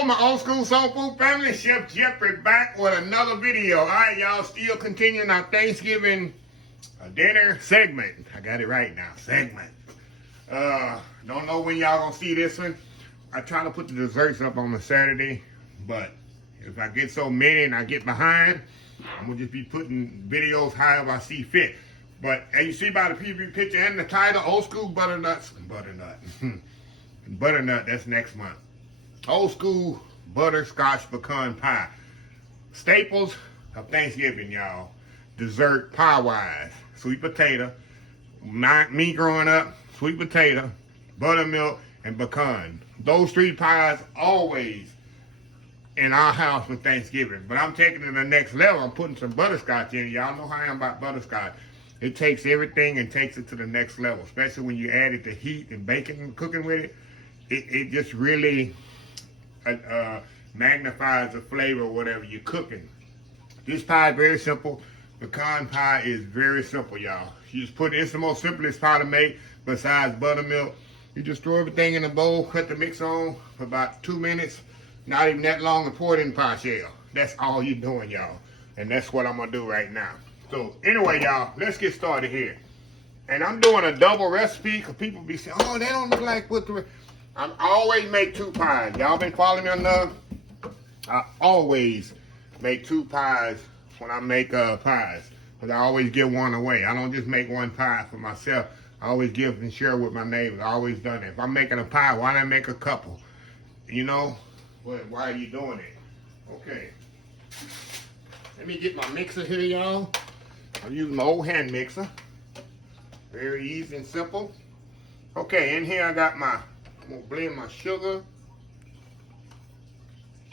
Hello, my old school soul food family. Chef Jeffrey back with another video. All right, y'all, still continuing our Thanksgiving dinner segment. I got it right now, segment. Don't know when y'all gonna see this one. I try to put the desserts up on a Saturday, but if I get so many and I get behind, I'm gonna just be putting videos however I see fit. But as you see by the preview picture and the title, old school butternut, that's next month. Old school butterscotch pecan pie. Staples of Thanksgiving, y'all. Dessert pie-wise. Sweet potato. Me growing up, sweet potato, buttermilk, and pecan. Those three pies always in our house for Thanksgiving. But I'm taking it to the next level. I'm putting some butterscotch in it. Y'all know how I am about butterscotch. It takes everything and takes it to the next level. Especially when you add it to heat and bacon and cooking with it. It just really magnifies the flavor of whatever you're cooking. This pie is very simple. Pecan pie is very simple, y'all. You just put it's the most simplest pie to make besides buttermilk. You just throw everything in a bowl, cut the mix on for about 2 minutes, not even that long, and pour it in the pie shell. That's all you're doing, y'all. And that's what I'm gonna do right now. So anyway, y'all, let's get started here. And I'm doing a double recipe because people be saying, oh, they don't look like what the... I always make two pies. Y'all been following me enough? I always make two pies when I make pies. Because I always give one away. I don't just make one pie for myself. I always give and share with my neighbors. I always done it. If I'm making a pie, why not make a couple? You know? Why are you doing it? Okay. Let me get my mixer here, y'all. I'm using my old hand mixer. Very easy and simple. Okay, in here I got my... I'm gonna blend my sugar.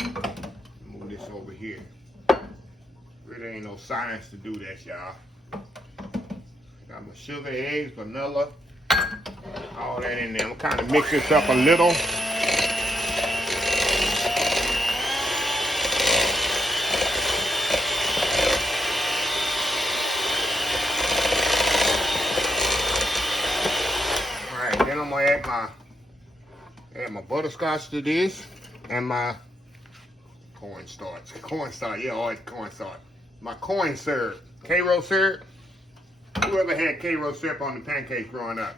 Move this over here. Really ain't no science to do that, y'all. Got my sugar, eggs, vanilla, all that in there. I'm gonna kind of mix this up a little. All right, then I'm gonna add my butterscotch to this and my cornstarch. Cornstarch, yeah, always cornstarch. My corn syrup, Karo syrup. Whoever had Karo syrup on the pancakes growing up?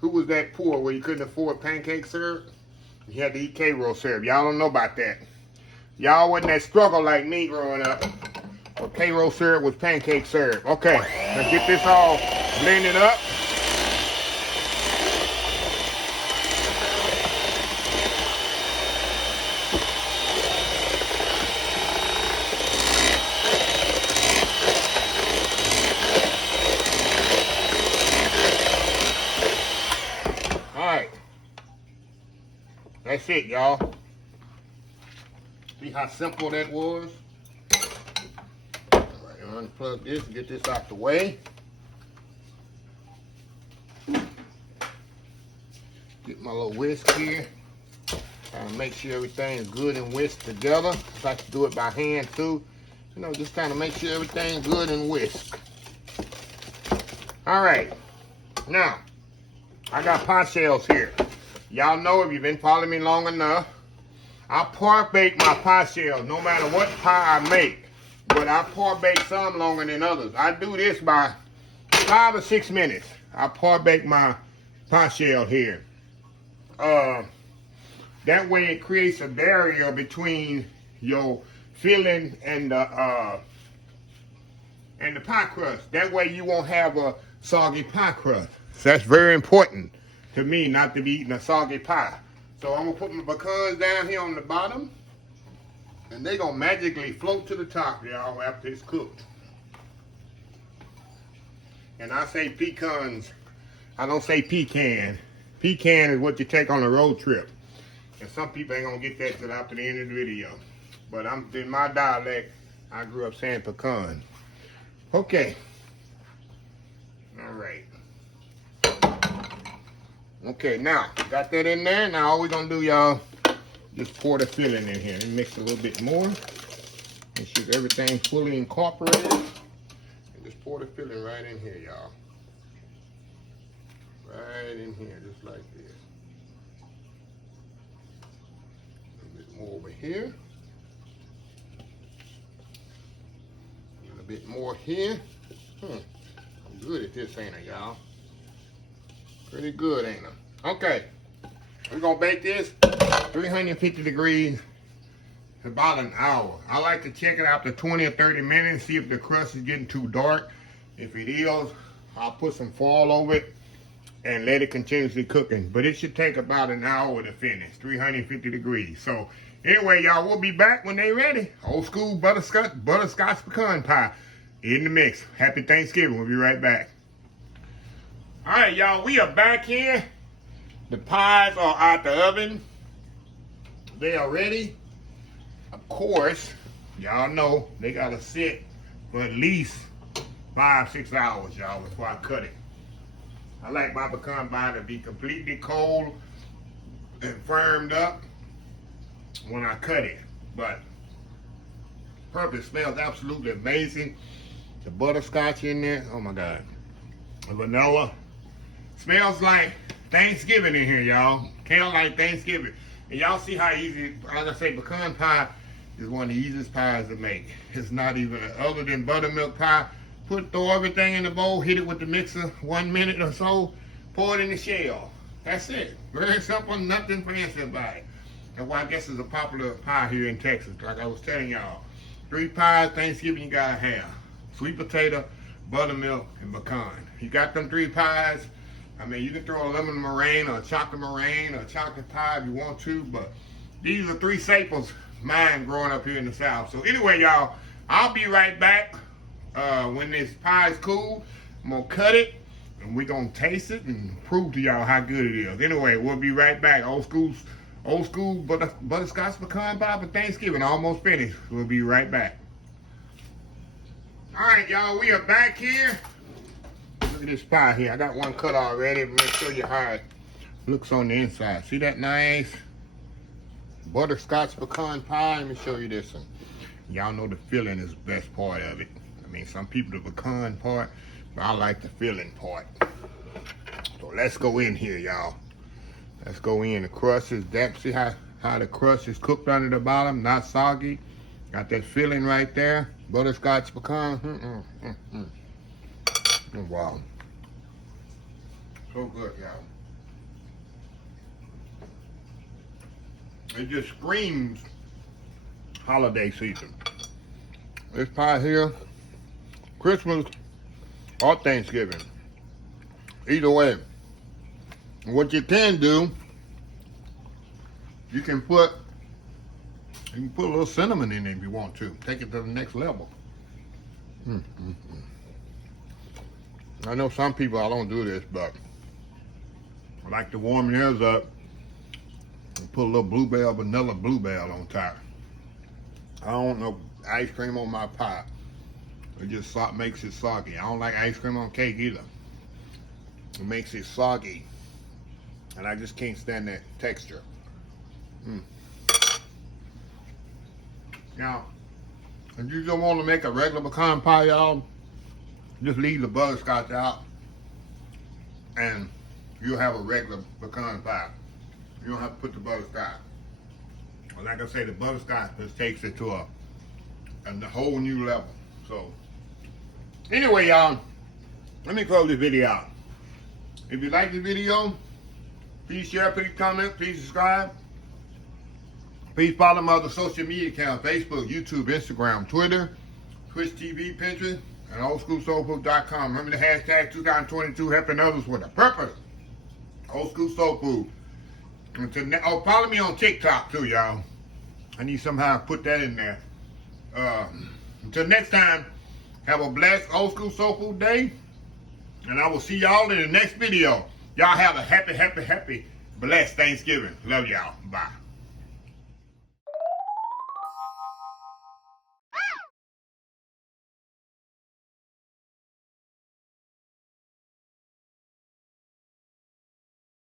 Who was that poor where you couldn't afford pancake syrup? You had to eat Karo syrup. Y'all don't know about that. Y'all wasn't that struggle like me growing up. But Karo syrup was pancake syrup. Okay, let's get this all blended up. That's it, y'all. See how simple that was? All right, unplug this and get this out the way. Get my little whisk here. And make sure everything is good and whisked together. I like to do it by hand too. You know, just kind of make sure everything's good and whisked. All right. Now, I got pie shells here. Y'all know if you've been following me long enough, I par bake my pie shells no matter what pie I make. But I par bake some longer than others. I do this by 5 or 6 minutes. I par bake my pie shell here. That way it creates a barrier between your filling and the pie crust. That way you won't have a soggy pie crust. So that's very important to me, not to be eating a soggy pie. So I'm gonna put my pecans down here on the bottom, and they're gonna magically float to the top, y'all, after it's cooked. And I say pecans, I don't say pecan. Pecan is what you take on a road trip. And some people ain't gonna get that till after the end of the video. But in my dialect, I grew up saying pecan. Okay. All right. Okay, now, got that in there. Now all we're gonna do, y'all, just pour the filling in here. And mix a little bit more. Make sure everything's fully incorporated. And just pour the filling right in here, y'all. Right in here, just like this. A little bit more over here. A little bit more here. I'm good at this, ain't I, y'all? Pretty good, ain't I? Okay. We're gonna bake this 350 degrees for about an hour. I like to check it after 20 or 30 minutes, see if the crust is getting too dark. If it is, I'll put some foil over it and let it continuously cooking. But it should take about an hour to finish, 350 degrees. So anyway, y'all, we'll be back when they ready. Old school butterscotch pecan pie in the mix. Happy Thanksgiving. We'll be right back. All right, y'all, we are back here. The pies are out the oven. They are ready. Of course, y'all know they gotta sit for at least 5-6 hours, y'all, before I cut it. I like my pecan pie to be completely cold and firmed up when I cut it. But perfect, smells absolutely amazing. The butterscotch in there, oh my God. The vanilla. Smells like Thanksgiving in here, y'all. Smell like Thanksgiving. And y'all see how easy, like I say, pecan pie is one of the easiest pies to make. It's not even, other than buttermilk pie, throw everything in the bowl, hit it with the mixer 1 minute or so, pour it in the shell. That's it. Very simple, nothing fancy about it. That's why I guess it's a popular pie here in Texas. Like I was telling y'all, 3 pies Thanksgiving you gotta have. Sweet potato, buttermilk, and pecan. You got them 3 pies. I mean, you can throw a lemon meringue or a chocolate meringue or a chocolate pie if you want to, but these are 3 staples mine growing up here in the South. So anyway, y'all, I'll be right back when this pie is cool. I'm gonna cut it and we're gonna taste it and prove to y'all how good it is. Anyway, we'll be right back. Old school butterscotch pecan pie for Thanksgiving, almost finished. We'll be right back. All right, y'all, we are back here. Look at this pie here. I got one cut already. Let me show you how it looks on the inside. See that nice butterscotch pecan pie? Let me show you this one. Y'all know the filling is the best part of it. I mean, some people the pecan part, but I like the filling part. So let's go in here, y'all. Let's go in. The crust is damp. See how the crust is cooked under the bottom, not soggy. Got that filling right there. Butterscotch pecan. Wow. So good, y'all. It just screams holiday season. This pie here, Christmas or Thanksgiving. Either way. What you can do, you can put a little cinnamon in it if you want to. Take it to the next level. I know some people, I don't do this, but I like to warm theirs up and put a little vanilla bluebell on top. I don't know ice cream on my pie. It just makes it soggy. I don't like ice cream on cake either. It makes it soggy. And I just can't stand that texture. Now, if you don't want to make a regular pecan pie, y'all, just leave the butterscotch out and you'll have a regular pecan pie. You don't have to put the butterscotch. Well, like I say, the butterscotch just takes it to a whole new level. So, anyway, y'all, let me close this video out. If you like the video, please share, please comment, please subscribe. Please follow my other social media accounts, Facebook, YouTube, Instagram, Twitter, Twitch TV, Pinterest, and oldschoolsoulfood.com. Remember the hashtag 2022, helping others with a purpose. Old School Soul Food. Follow me on TikTok too, y'all. I need somehow to put that in there. Until next time, have a blessed Old School Soul Food day. And I will see y'all in the next video. Y'all have a happy, blessed Thanksgiving. Love y'all. Bye.